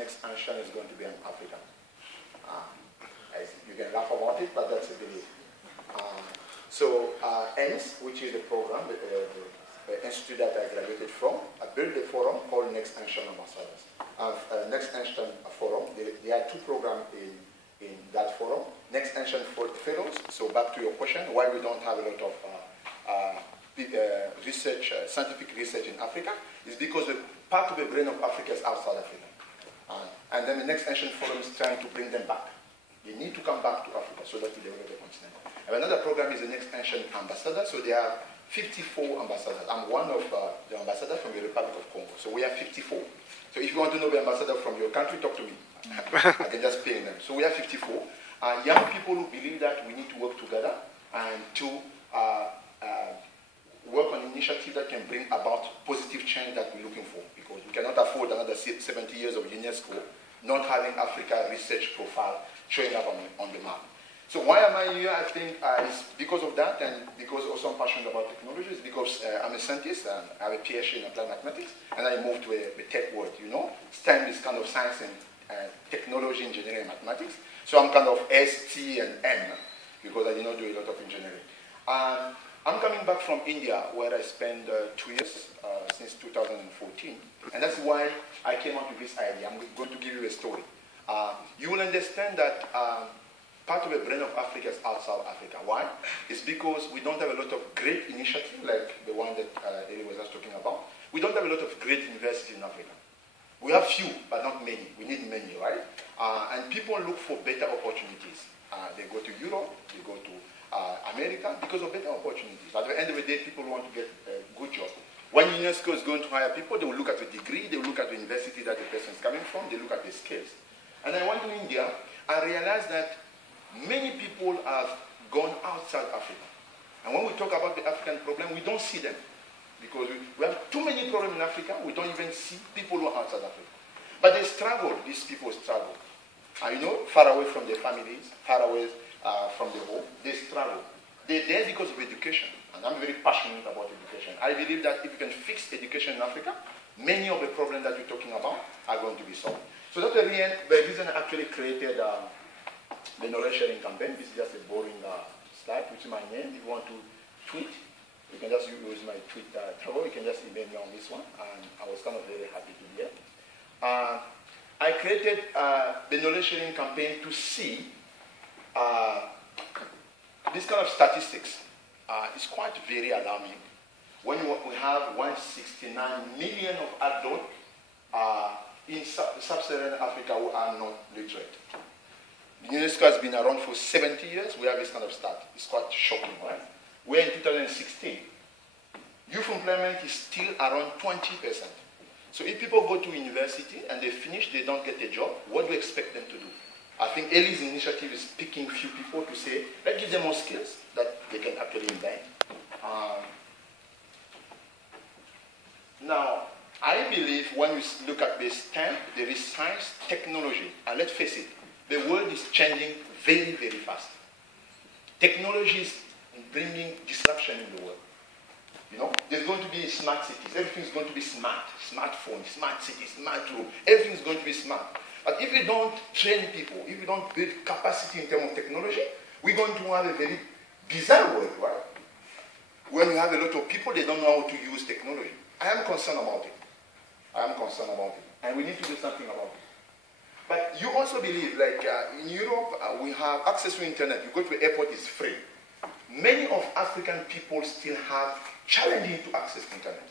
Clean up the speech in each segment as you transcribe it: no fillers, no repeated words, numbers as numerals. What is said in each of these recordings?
next ancient is going to be an African. You can laugh about it, but that's a belief. ENS, which is the program, the institute that I graduated from, I built a forum called Next Ancient Ambassadors. Next Ancient Forum, there are two programs in that forum. Next Ancient Fellows, so back to your question, why we don't have a lot of research, scientific research in Africa, is because part of the brain of Africa is outside Africa. And then the Next Ancient Forum is trying to bring them back. They need to come back to Africa so that we develop the continent. And another program is the Next Ancient Ambassador. So there are 54 ambassadors. I'm one of the ambassadors from the Republic of Congo. So we have 54. So if you want to know the ambassador from your country, talk to me. I can just ping them. So we have 54. Young people who believe that we need to work together and to work on initiatives that can bring about positive change that we're looking for. Because we cannot afford another 70 years of UNESCO not having Africa research profile showing up on the map. So why am I here? I think it's because of that, and because also I'm passionate about technology. It's because I'm a scientist and I have a PhD in applied mathematics, and I moved to a tech world, you know. STEM is kind of science and technology, engineering, and mathematics. So I'm kind of S, T, and M, because I did not do a lot of engineering. I'm coming back from India, where I spent 2 years, since 2014. And that's why I came up with this idea. I'm going to give you a story. You will understand that part of the brain of Africa is outside Africa. Why? It's because we don't have a lot of great initiatives like the one that Eli was just talking about. We don't have a lot of great universities in Africa. We have few, but not many. We need many, right? And people look for better opportunities. They go to Europe, they go to America because of better opportunities. At the end of the day, people want to get a good job. When UNESCO is going to hire people, they will look at the degree, they will look at the university that the person is coming from, they look at the skills. And I went to India, I realized that many people have gone outside Africa. And when we talk about the African problem, we don't see them. Because we have too many problems in Africa, we don't even see people who are outside Africa. But they struggle, these people struggle. You know, far away from their families, far away from the home, they struggle. They're there because of education. And I'm very passionate about education. I believe that if you can fix education in Africa, many of the problems that you're talking about are going to be solved. So that's the reason I actually created the knowledge sharing campaign. This is just a boring slide, which is my name. If you want to tweet, you can just use my tweet table. You can just email me on this one. And I was kind of very happy to be here. I created the knowledge sharing campaign to see this kind of statistics. It's quite very alarming. When we have 169 million of adults in sub-Saharan Africa who are not literate. UNESCO has been around for 70 years. We have this kind of stat. It's quite shocking, right? We're in 2016. Youth employment is still around 20%. So if people go to university and they finish, they don't get a job, what do you expect them to do? I think Eli's initiative is picking few people to say, let's give them more skills that they can actually invent. Now, I believe when we look at this STEM, there is science, technology, and let's face it, the world is changing very, very fast. Technology is bringing disruption in the world. You know, there's going to be smart cities. Everything's going to be smart. Smartphone, smart city, smart room. Everything's going to be smart. But if you don't train people, if you don't build capacity in terms of technology, we're going to have a very bizarre world, right? When you have a lot of people, they don't know how to use technology. I am concerned about it. I am concerned about it. And we need to do something about it. But you also believe, like in Europe, we have access to internet. You go to the airport, it's free. Many of African people still have challenging to access internet.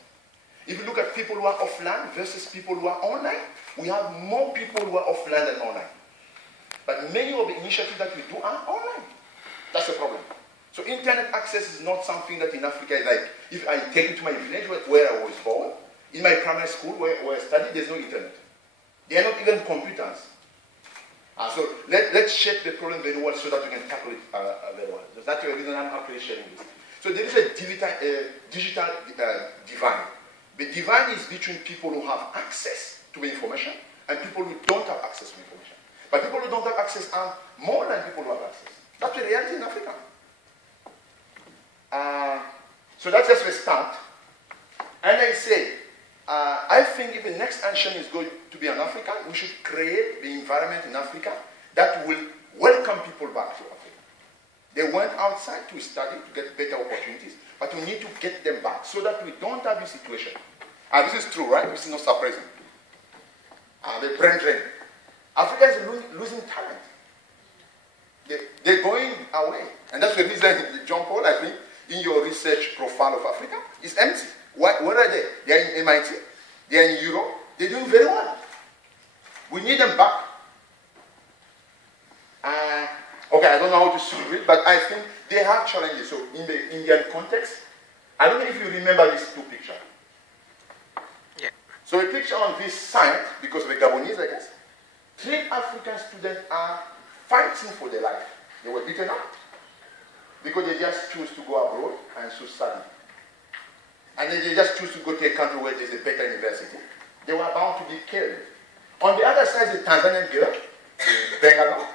If you look at people who are offline versus people who are online, we have more people who are offline than online. But many of the initiatives that we do are online. That's the problem. So internet access is not something that in Africa is like, if I take you to my village where I was born, in my primary school where I studied, there's no internet. There are not even computers. So let's shape the problem very well so that we can tackle it very well. So that's the reason I'm actually sharing this. So there is a digital divide. The divide is between people who have access to information and people who don't have access to information. But people who don't have access are more than people who have access. That's the reality in Africa. So that's just a start. And I say, I think if the next action is going to be an African, we should create the environment in Africa that will welcome people back to Africa. They went outside to study, to get better opportunities, but we need to get them back so that we don't have this situation. And this is true, right? This is not surprising. The brain drain. Africa is losing talent. They're going away. And that's the reason, John Paul, I think, in your research profile of Africa, is empty. Where are they? They're in MIT. They're in Europe. They're doing very well. We need them back. Okay, I don't know how to solve it, but I think they have challenges. So in the Indian context, I don't know if you remember these two pictures. Yeah. So a picture on this side, because of the Gabonese, I guess, 3 African students are fighting for their life. They were beaten up because they just choose to go abroad and to study. And then they just choose to go to a country where there's a better university. They were bound to be killed. On the other side, the Tanzanian girl, Bangalore,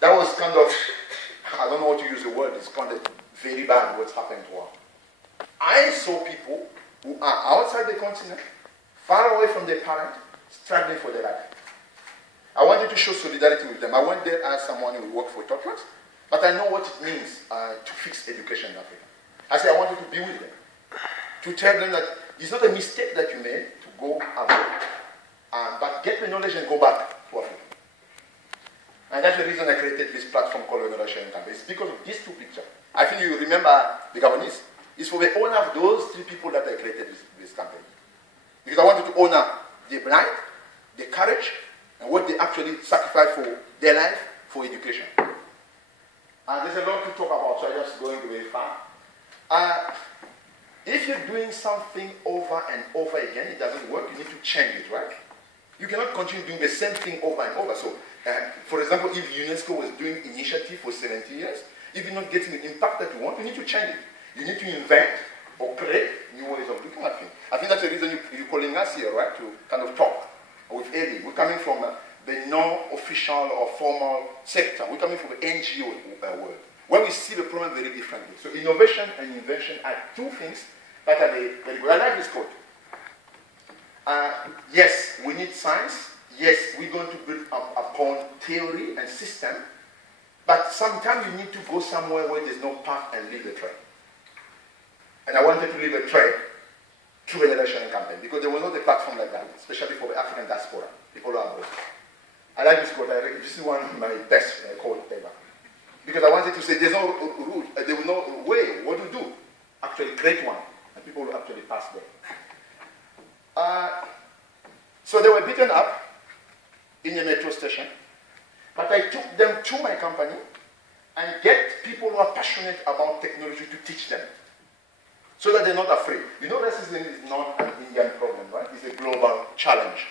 that was kind of, I don't know how to use the word, it's kind of very bad what's happened to her. I saw people who are outside the continent, far away from their parents, struggling for their life. I wanted to show solidarity with them. I went there as someone who worked for Tortures, but I know what it means to fix education in Africa. I said I wanted to be with them, to tell them that it's not a mistake that you made to go abroad, but get the knowledge and go back to Africa. And that's the reason I created this platform called Universidad Campus. It's because of these two pictures. I think you remember the Gabonese. It's for the honor of those 3 people that I created this campaign. Because I wanted to honor the blind, the courage, and what they actually sacrificed for their life for education. And there's a lot to talk about, so I'm just going very far. If you're doing something over and over again, it doesn't work, you need to change it, right? You cannot continue doing the same thing over and over. So, for example, if UNESCO was doing initiative for 70 years, if you're not getting the impact that you want, you need to change it. You need to invent or create new ways of looking at things. I think that's the reason you're calling us here, right, to kind of talk with Eli. We're coming from the non-official or formal sector. We're coming from the NGO world, where we see the problem very differently. So innovation and invention are 2 things that are very good. I like this quote. Yes, we need science. Yes, we're going to build upon theory and system. But sometimes you need to go somewhere where there's no path and leave the trail. And I wanted to leave a trail through the election campaign because there was not a platform like that, especially for the African diaspora, people who are abroad. I like this quote. This is one of my best quote ever. Because I wanted to say there's no route, there was no way. What do you do? Actually create one. And people will actually pass there. So they were beaten up in a metro station, but I took them to my company and get people who are passionate about technology to teach them, so that they're not afraid. You know, racism is not an Indian problem, right? It's a global challenge.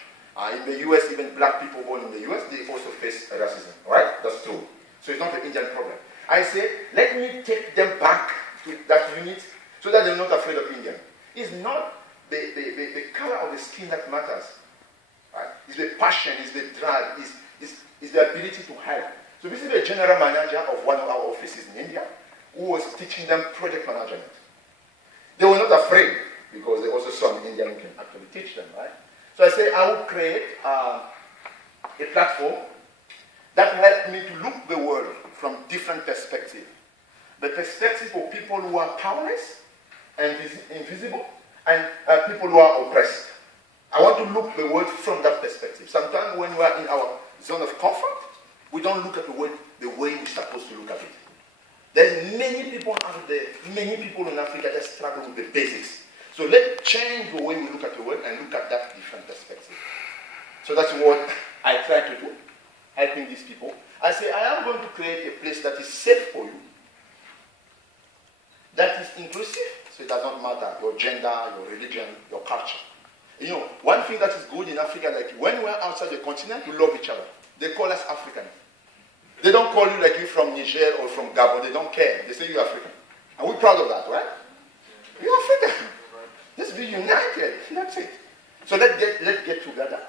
In the US, even black people born in the US, they also face racism, right? That's true. So it's not an Indian problem. I say, let me take them back to that unit so that they're not afraid of Indian. It's not the color of the skin that matters. Right? It's the passion, it's the drive, it's the ability to help. So this is the general manager of one of our offices in India who was teaching them project management. They were not afraid because they also saw an Indian who can actually teach them, right? So I say I will create a platform that helped me to look the world from different perspectives. The perspective of people who are powerless and invisible, and people who are oppressed. I want to look the world from that perspective. Sometimes when we are in our zone of comfort, we don't look at the world the way we're supposed to look at it. There's many people out there, many people in Africa that struggle with the basics. So let's change the way we look at the world and look at that different perspective. So that's what I try to do, helping these people. I say, I am going to create a place that is safe for you, that is inclusive, so it does not matter your gender, your religion, your culture. You know, one thing that is good in Africa, like when we're outside the continent, we love each other. They call us African. They don't call you like you from Niger or from Gabon. They don't care. They say you're African. And we're proud of that, right? You're African. Let's be united. That's it. So let's get together.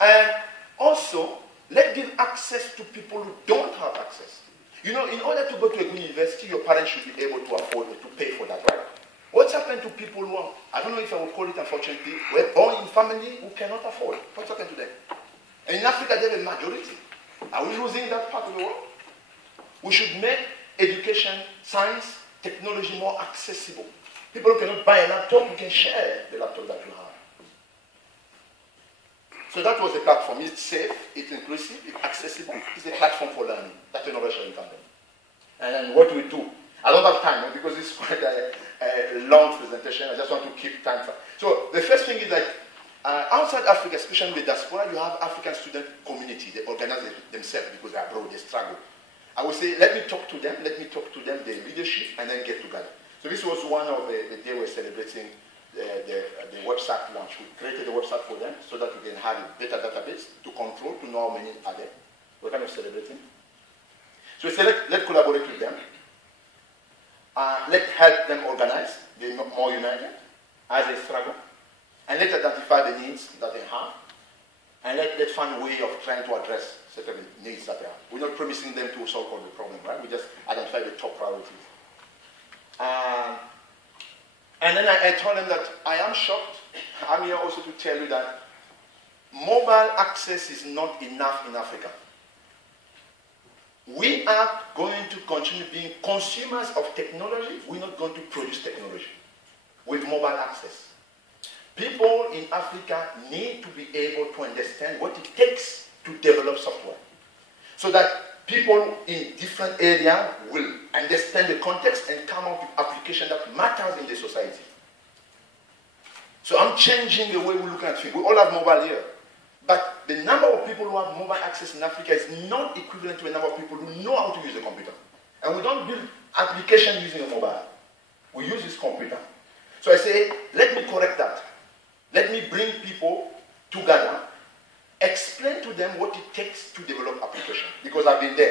And also, let's give access to people who don't have access. You know, in order to go to a good university, your parents should be able to afford it, to pay for that, right? What's happened to people who are, I don't know if I would call it unfortunately, were born in family who cannot afford? What's happened to them? And in Africa, they have a majority. Are we losing that part of the world? We should make education, science, technology more accessible. People who cannot buy a laptop, you can share the laptop that you have. So that was the platform. It's safe, it's inclusive, it's accessible. It's a platform for learning. That's innovation in tandem. And then what we do, I don't have time because it's quite a long presentation. I just want to keep time. So the first thing is that outside Africa, especially in the diaspora, you have African student community. They organize themselves because they're abroad, they struggle. I would say, let me talk to them, the leadership, and then get together. So this was one of the day we're celebrating the website launch. We created a website for them so that we can have a better database to control, to know how many are there. We're kind of celebrating. So we said, let's collaborate with them. Let's help them organize, be more united as they struggle. And let's identify the needs that they have. And let's find a way of trying to address certain needs that they have. We're not promising them to solve all the problem, right? We just identify the top priorities. And then I told them that I am shocked. I'm here also to tell you that mobile access is not enough in Africa. We are going to continue being consumers of technology. We're not going to produce technology with mobile access. People in Africa need to be able to understand what it takes to develop software so that people in different areas will understand the context and come up with application that matters in the society. So I'm changing the way we look at things. We all have mobile here. But the number of people who have mobile access in Africa is not equivalent to the number of people who know how to use a computer. And we don't build application using a mobile. We use this computer. So I say, let me correct that. Let me bring people together, explain to them what it takes to develop application. Because I've been there.